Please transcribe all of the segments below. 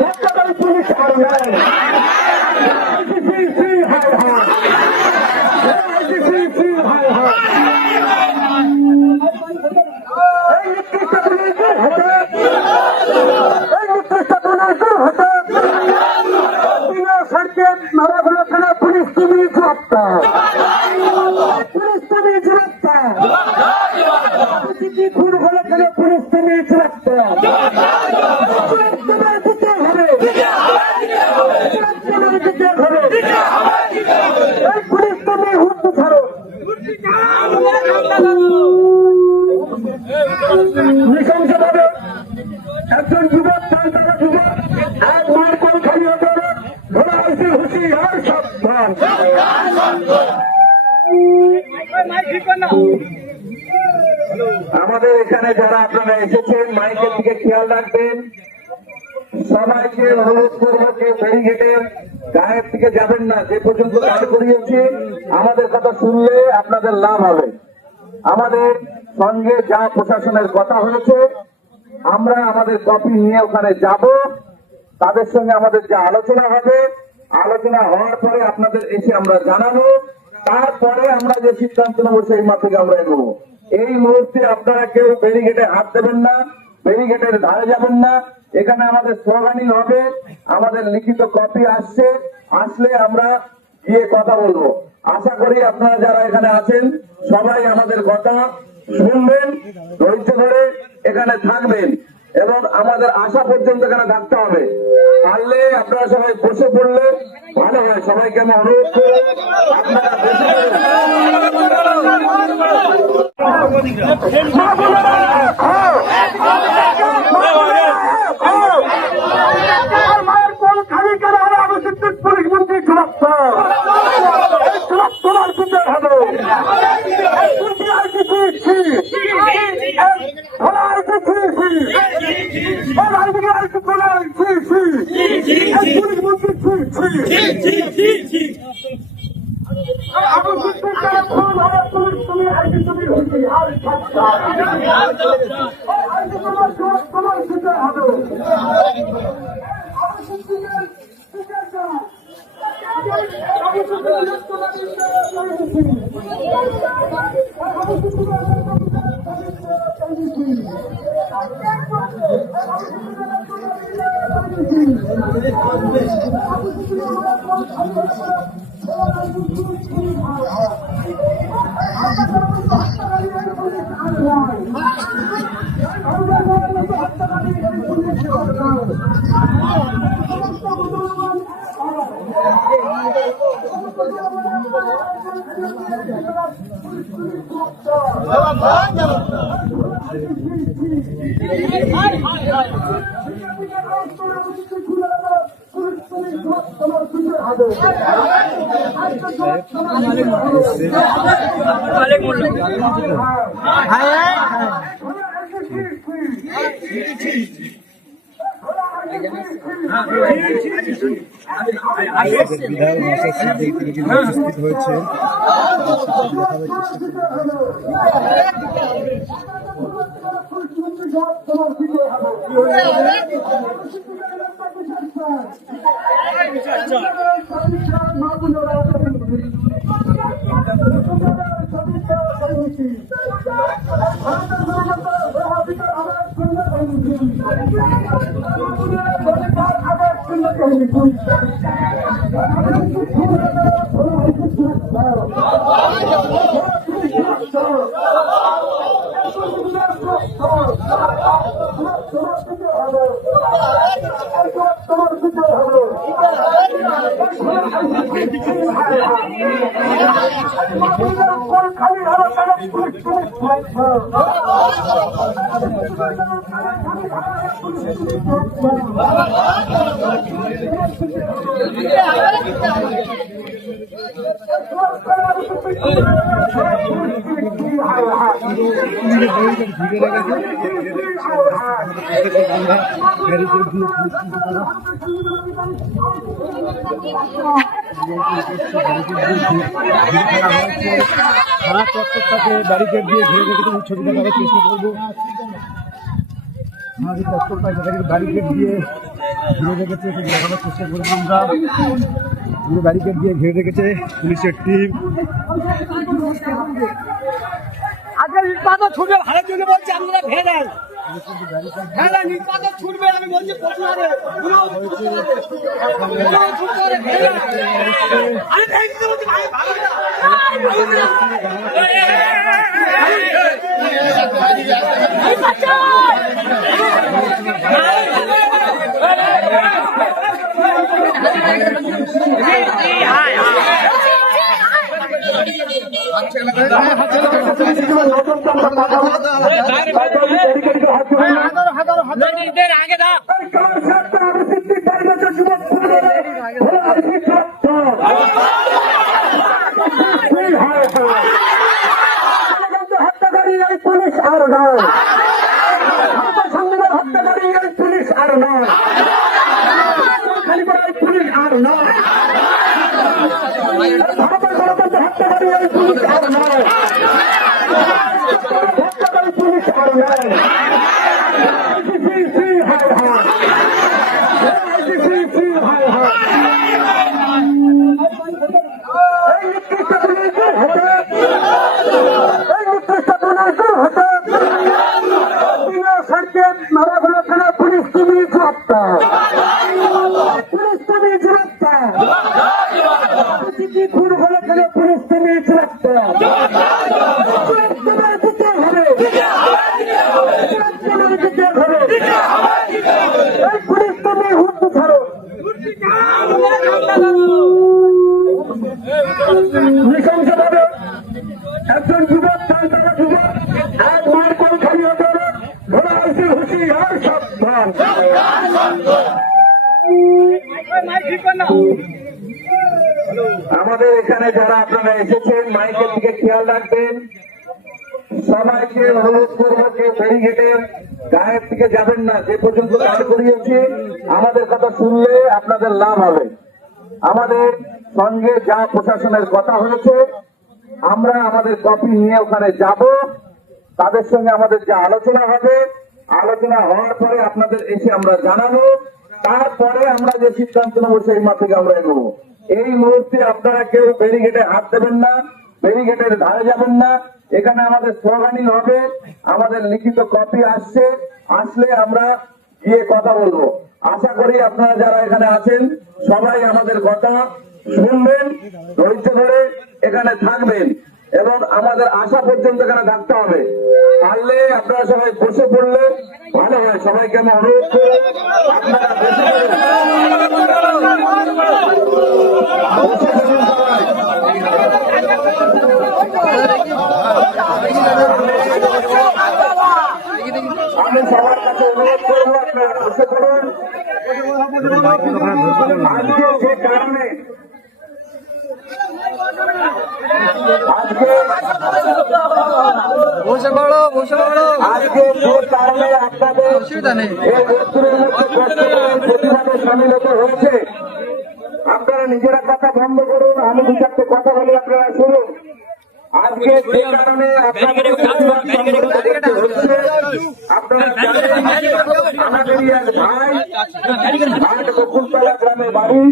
হত্যাকারী পুলিশ এসেছেন মাইকের দিকে খেয়াল রাখবেন। সবাইকে অনুরোধ করব যে ব্যারিগেটের গায়ের দিকে যাবেন না, যে পর্যন্ত দাঁড় করিয়েছি আমাদের কথা শুনলে আপনাদের লাভ হবে। আমাদের সঙ্গে যা প্রশাসনের কথা হয়েছে, আমরা আমাদের কপি নিয়ে ওখানে যাব। তাদের সঙ্গে আমাদের যে আলোচনা হবে, আলোচনা হওয়ার পরে আপনাদের এসে আমরা জানাব। তারপরে আমরা যে সিদ্ধান্ত নেব, সেই মাঠ আমরা এগোবো। এই মুহূর্তে আপনারা কেউ ব্যারিগেটে হাত দেবেন না ব্যারিগেটের ধারে যাবেন না। এখানে আমাদের স্লোগানিং হবে, আমাদের লিখিত কপি আসছে। আসলে আমরা গিয়ে কথা বলব। আশা করি আপনারা যারা এখানে আছেন, সবাই আমাদের কথা শুনবেন, ধৈর্য ধরে এখানে থাকবেন এবং আমাদের আশা পর্যন্ত এখানে থাকতে হবে। পারলে আপনারা সবাই বসে পড়লে ভালো হয়। সবাইকে আমি অনুরোধ করি, আপনারা মায়ের আবশ্যক পুলিশ মন্ত্রী সুরক্ষা এই সুরক্ষার বিচার হবে আর কিছু পুলিশ মন্ত্রী তুমি আর কিছু আর ছাত্রা তোমার বিচার হবে তোমার বিচার হবে বিধায়ক মহাশয় সিদ্দিক তিনি কিন্তু বিচার হবে কোন খালি হবে তারা পুলিশ পুলিশ আবার ঘিরে রেখেছে আমরা ব্যারিকেড দিয়ে সারা চত্বরটাকে ব্যারিকেড ছবিটা দেখার চেষ্টা করব। আমাদের চত্বরটা যেটাকে ব্যারিকেড দিয়ে ঘিরে রেখেছে দেখানোর চেষ্টা করব আমরা। পুরো ব্যারিকেড দিয়ে ঘিরে রেখেছে পুলিশের টিম আগে নির্বাচন ছুটবে ভালো জন্য বলছি আপনারা ভেড়াই ভেড়াই নির্বাচন ছুটবে আমি বলছি ভেঙে বলছি ভাই ভালো না। আগে এই পুলিশ আর নয় সংবিধান হত্যাকারী পুলিশ আর নয় খালিপাড়া এই পুলিশ আর নয় ভারতের গণতন্ত্র হত্যাকারী এই পুলিশ আর নয় হত্যাকারী পুলিশ আর নয় ICC, হায় হায় ICC, হায় হায় এই নিকৃষ্ট পুলিশের হাতে এই নিকৃষ্ট পুলিশের হাতে বিনা স্বার্থে মারা গেল কেন পুলিশ তুমি গ্রেপ্তার পুলিশ তুমি গ্রেপ্তার কি খুন হলো কেন পুলিশ তুমি গ্রেপ্তার তোমার দিতে হবে তোমার দিতে হবে এই পুলিশ তুমি হুদ্দু ছাড়ো নৃশংসভাবে একজন যুবক তার তারা যুবক এক মায়ের কোন খালি হতে হবে ধরা হয়েছে হুশিয়ার সাবধান আমাদের এখানে যারা আপনারা এসেছেন, মাইকের দিকে খেয়াল রাখবেন। সবাইকে অনুরোধ করব যে ব্যারিগেটের গায়ের দিকে যাবেন না, যে পর্যন্ত কাজ করিয়েছি আমাদের কথা শুনলে আপনাদের লাভ হবে। আমাদের সঙ্গে যা প্রশাসনের কথা হয়েছে, আমরা আমাদের কপি নিয়ে ওখানে যাব। তাদের সঙ্গে আমাদের যে আলোচনা হবে, আলোচনা হওয়ার পরে আপনাদের এসে আমরা জানাব। তারপরে আমরা যে সিদ্ধান্ত নেব, সেই মাঠ থেকে আমরা এগোবো। এই মুহূর্তে আপনারা কেউ ব্যারিগেটে হাত দেবেন না ব্যারিগেটের ধারে যাবেন না। এখানে আমাদের স্লোগানিং হবে, আমাদের লিখিত কপি আসছে। আসলে আমরা গিয়ে কথা বলব। আশা করি আপনারা যারা এখানে আছেন, সবাই আমাদের কথা শুনবেন, ধৈর্য ধরে এখানে থাকবেন। এবং আমাদের আশা পর্যন্ত এখানে থাকতে হবে। পারলে আপনারা সবাই বসে পড়লে ভালো হয়। সবাইকে আমি অনুরোধ। আমি সবার কাছে অনুরোধ করব, আপনারা বসে পড়ুন। আজকে যে কারণে আজকে বসে পড়ো বসে পড়ো আজকে যে কারণে আপনাদের এই মৃত্যুর মধ্যে কষ্ট করে প্রতিবাদে সামিল হতে হয়েছে আপনারা নিজেরা কথা বন্ধ করুন আমি দু চারটে কথা বলি আপনারা শুনুন আজকে যে কারণে আপনাদের প্রতিবাদ সামিল হতে হচ্ছে, আপনারা জানেন আমাদেরই এক ভাই ভাট বকুলতলা গ্রামের বাড়ি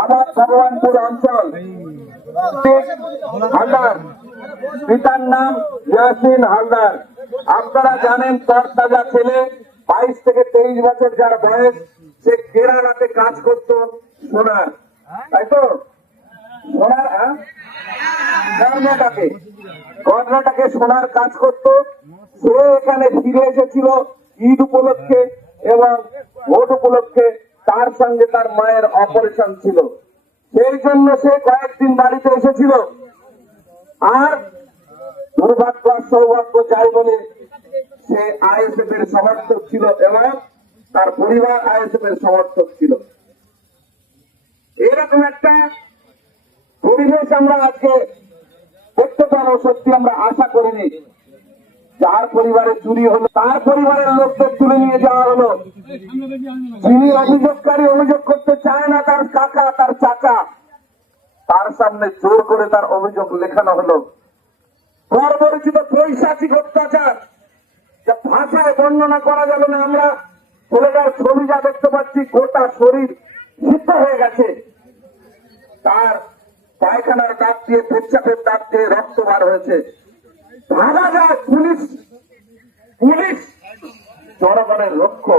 আমার ভগবানপুর অঞ্চল হালদার, পিতার নাম ইয়াসিন হালদার। আপনারা জানেন তার তাজা ছেলে, বাইশ থেকে তেইশ বছর যার বয়স, সে কেরালাতে কাজ করত সোনার। তাই তো? সোনার হ্যাঁ? সোনার কাজ করত। সে এখানে ফিরে এসেছিল ঈদ উপলক্ষে এবং ভোট উপলক্ষে। তার সঙ্গে তার মায়ের অপারেশন ছিল। সেই জন্য সে কয়েকদিন বাড়িতে এসেছিল। আর দুর্ভাগ্য, সৌভাগ্য যাই বলে সে আইএসএফ এর সমর্থক ছিল এবং তার পরিবার আইএসএফ এর সমর্থক ছিল। এরকম একটা পরিবেশ আমরা আজকে দেখতে পাবো, সত্যি আমরা আশা করিনি। যার পরিবারে চুরি হলো, তার পরিবারের লোকদের তুলে নিয়ে যাওয়া হলো। যিনি অভিযোগকারী অভিযোগ করতে চায় না, তার কাকা, তার চাচা। তার সামনে জোর করে তার অভিযোগ লেখানো হলো। পরপরিচিত পৈশাচিক অত্যাচার, যা ভাষায় বর্ণনা করা যাবে না। আমরা ছেলেটার ছবি যা দেখতে পাচ্ছি, গোটা শরীর সিদ্ধ হয়ে গেছে। তার পায়খানার দাঁত দিয়ে পেচ্ছাপের দাঁত দিয়ে রক্ত বার হয়েছে। ভাবা যায় পুলিশ পুলিশ জনগণের লক্ষ্য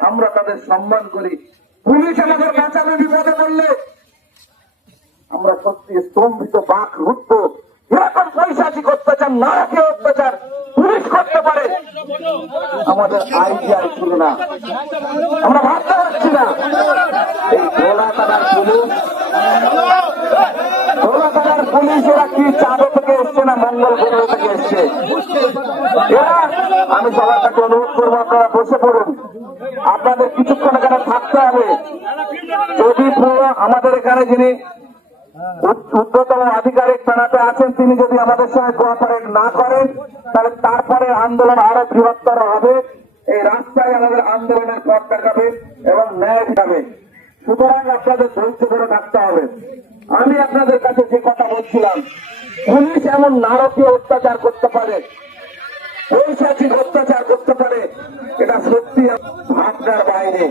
আমরা তাদের সম্মান করি। পুলিশ আমাদের বাঁচাবে, বিপদে পড়লে। আমরা সত্যি স্তম্ভিত বাক রুদ্ধ এরকম পৈশাচিক অত্যাচার নারকীয় অত্যাচার পুলিশ করতে পারে। আমাদের আইডিয়াই ছিল না। আমরা ভাবতে পারছি না। এই ভোলা পুলিশ ভোলা পুলিশ এরা কি চাঁদে থেকে এসছে না মঙ্গল গ্রহ থেকে এসছে? এরা, আমি সবার কাছে অনুরোধ করব, আপনারা বসে পড়ুন। আপনাদের কিছুক্ষণ এখানে থাকতে হবে। যদি আমাদের এখানে যিনি উচ্চতম আধিকারিক থানাতে আছেন। তিনি যদি আমাদের সঙ্গে কোঅপারেট না করেন, তাহলে তারপরে আন্দোলন আরও বৃহত্তর হবে। এই রাস্তায় আমাদের আন্দোলনের পথ দেখাবে এবং ন্যায় দেখাবে। সুতরাং আপনাদের ধৈর্য ধরে থাকতে হবে। আমি আপনাদের কাছে যে কথা বলছিলাম, পুলিশ এমন নারকীয় অত্যাচার করতে পারে, পৈশাচিক অত্যাচার করতে পারে, এটা সত্যি ভাবনার বাইরে।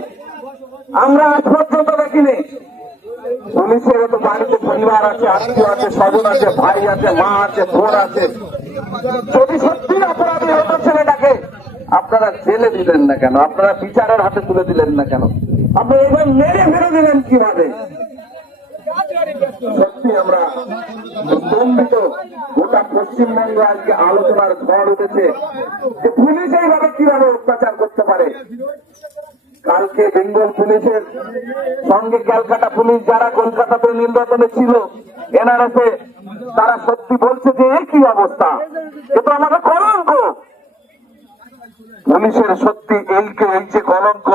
আমরা আজ পর্যন্ত দেখিনি। পুলিশের তো বাড়িতে পরিবার আছে, আত্মীয় আছে, স্বজন আছে, ভাই আছে, মা আছে, বোন আছে। যদি সত্যি অপরাধী হতো ছেলেটাকে, আপনারা জেলে দিলেন না কেন? আপনারা বিচারের হাতে তুলে দিলেন না কেন? আপনি এবার মেরে ফেলে দিলেন কীভাবে? সত্যি আমরা স্তম্ভিত গোটা পশ্চিমবঙ্গ আজকে আলোচনার ঝড় উঠেছে যে পুলিশ এইভাবে কীভাবে অত্যাচার করতে পারে? কালকে বেঙ্গল পুলিশের সঙ্গে ক্যালকাটা পুলিশ যারা কলকাতাতে নির্বাচনে ছিল এনআরএসে তারা সত্যি বলছে যে এ কি অবস্থা? এ তো আমাদের কলঙ্ক। পুলিশের সত্যি এইকে এই যে কলঙ্ক।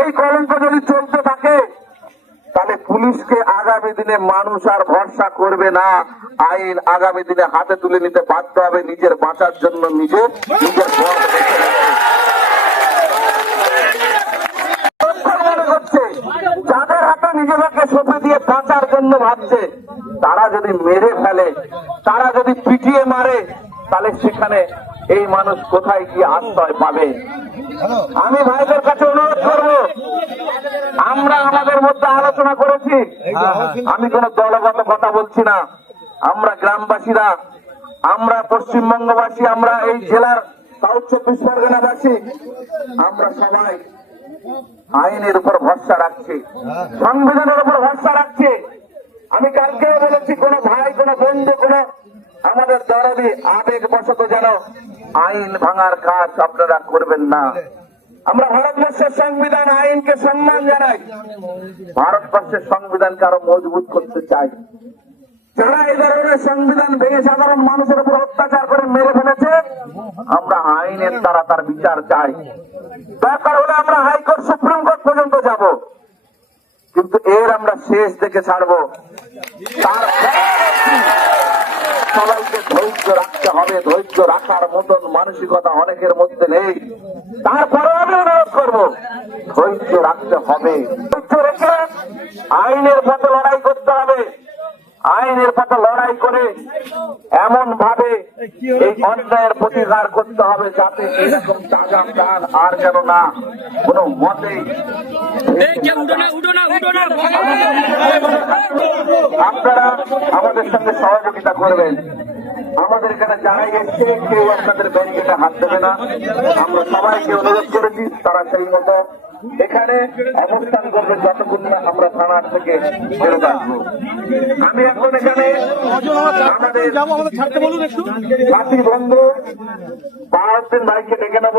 এই কলঙ্ক যদি চলতে থাকে, তাহলে পুলিশকে আগামী দিনে মানুষ আর ভরসা করবে না। আইন আগামী দিনে হাতে তুলে নিতে বাধ্য হবে নিজের বাঁচার জন্য নিজে, নিজের যাদের হাতে নিজেদেরকে সঁপে দিয়ে বাঁচার জন্য ভাবছে, তারা যদি মেরে ফেলে, তারা যদি পিটিয়ে মারে, তাহলে সেখানে এই মানুষ কোথায় গিয়ে আশ্রয় পাবে? আমি ভাইদের কাছে অনুরোধ করব, আমরা আমাদের মধ্যে আলোচনা করেছি, আমি কোন দলগত কথা বলছি না, আমরা গ্রামবাসীরা, আমরা পশ্চিমবঙ্গবাসী, আমরা এই জেলার সাউথ চব্বিশ পরগনাবাসী আমরা সবাই আইনের উপর ভরসা রাখছি। সংবিধানের উপর ভরসা রাখছি। আমি কালকেও বলেছি, কোন ভাই, কোন বন্ধু, কোন আমাদের দরদি আবেগ বশত যেন আইন ভাঙার কাজ আপনারা করবেন না। আমরা ভারতবর্ষের সংবিধান, আইনকে সম্মান জানাই। ভারতবর্ষের সংবিধানকে আরও মজবুত করতে চাই। যারা এই ধরনের সংবিধান ভেঙে সাধারণ মানুষের উপর অত্যাচার করে মেরে ফেলেছে, আমরা আইনের দ্বারা তার বিচার চাই। দরকার হলে আমরা হাইকোর্ট, সুপ্রিম কোর্ট পর্যন্ত যাব। কিন্তু এর আমরা শেষ দেখে ছাড়বো। সবাইকে ধৈর্য রাখতে হবে। ধৈর্য রাখার মতন মানসিকতা অনেকের মধ্যে নেই। তারপরে আমি অনুরোধ করব, ধৈর্য রাখতে হবে। ধৈর্য রেখে আইনের পথে লড়াই করতে হবে। আইনের পথে লড়াই করে এমন ভাবে এই অন্যায়ের প্রতিকার করতে হবে যাতে এরকম তাজা প্রাণ আর যেন না কোনো না আপনারা আমাদের সঙ্গে সহযোগিতা করবেন। আমাদের এখানে যারাই এসছে কেউ আপনাদের ব্যারিকেটে হাত দেবে না। আমরা সবাইকে অনুরোধ করেছি তারা সেই মতো এখানে অবস্থান করবে যতক্ষণ না আমরা থানার থেকে ফেরত আসব আমি এখন এখানে আমাদের বাসি দিন বন্ধু বাহাত্তর ভাইকে ডেকে নেব।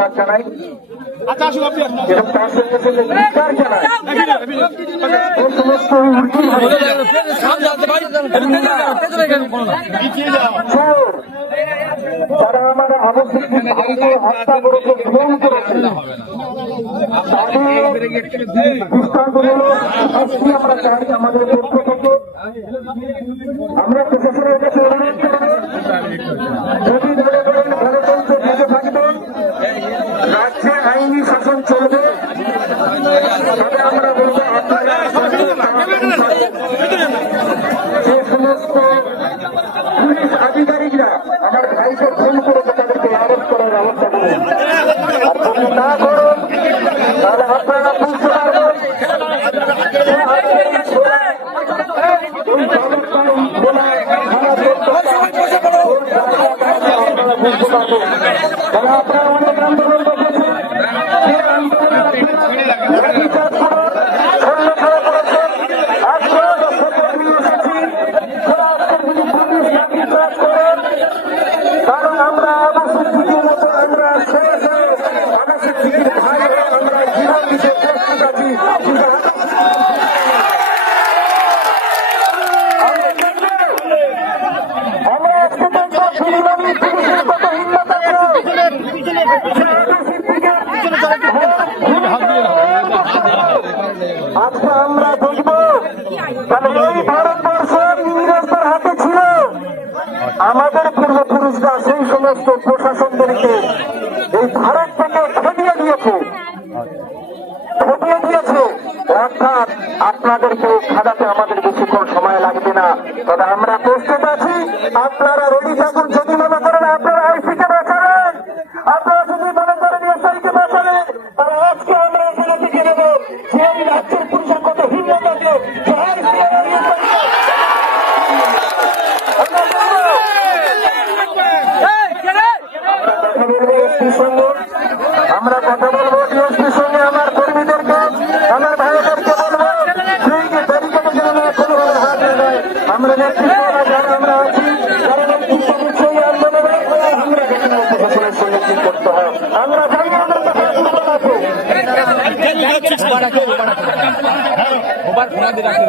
ধন্যবাদ জানাই এবং তার সঙ্গে সঙ্গে বিচার জানাই সমস্ত যারা আমার আবশ্যক ভাইকে হত্যা করেছে গ্রহণ করেছে আমরা চাই আমাদের পক্ষ থেকে আমরা প্রশাসনের কাছে অনুরোধ করব যদি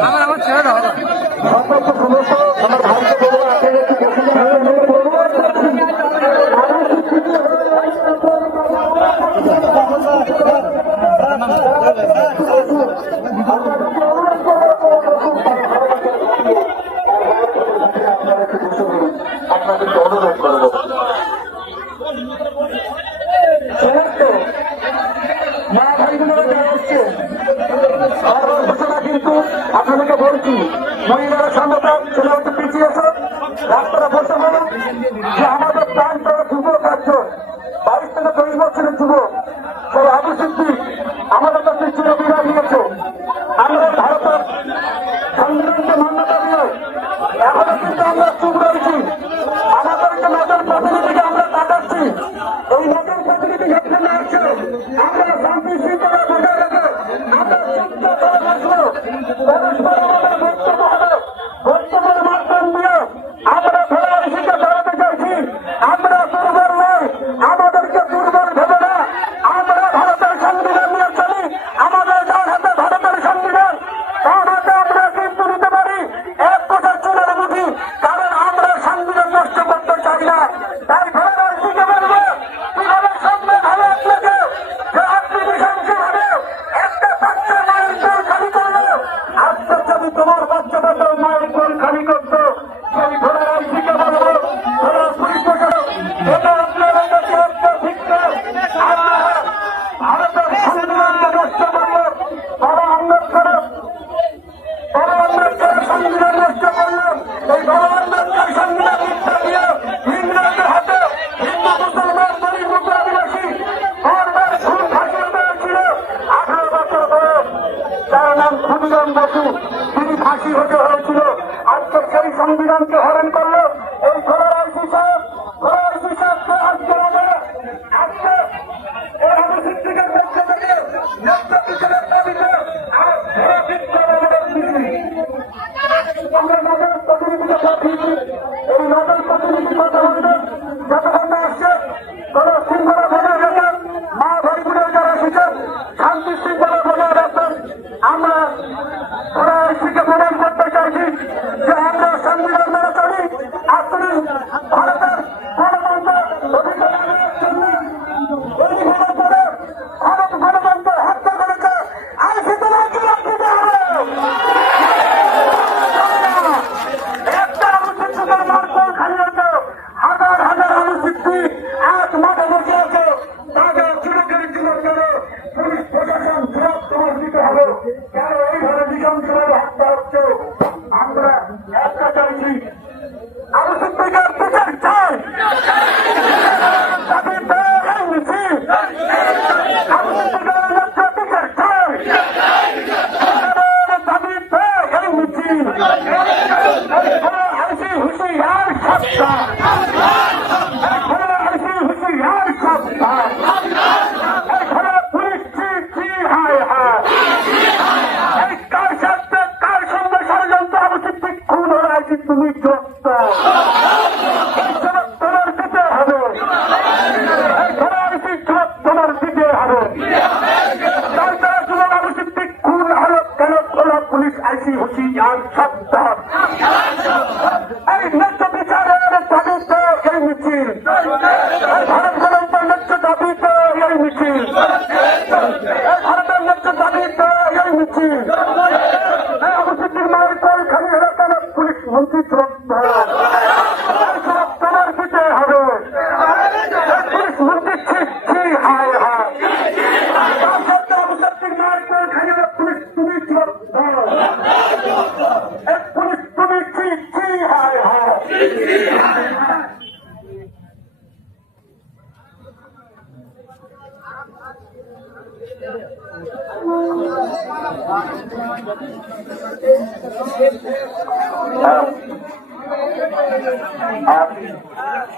আমার আমার ছেড়ে দাও। 哈哈哈哈 এই নগর প্রতিনিধি কথা হচ্ছে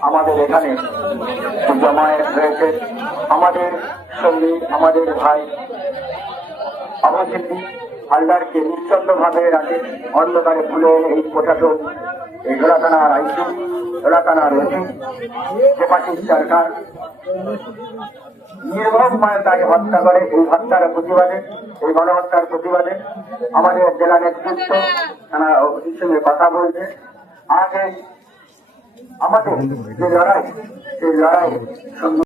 আমাদের এখানে জমায়েত রয়েছে আমাদের সঙ্গে আমাদের ভাই অবশিল্পী হালদারকে নিশ্চন্দ ভাবে রাখে অন্ধকারে ফুলে এই প্রশাসক এই জোড়া আইসি জোড়া রয়েছে সরকার নির্মমভাবে তাকে হত্যা করে এই হত্যার প্রতিবাদে, এই গণহত্যার প্রতিবাদে আমাদের জেলা নেতৃত্ব সঙ্গে কথা বলছে। আগে আমাদের যে লড়াই, সেই লড়াই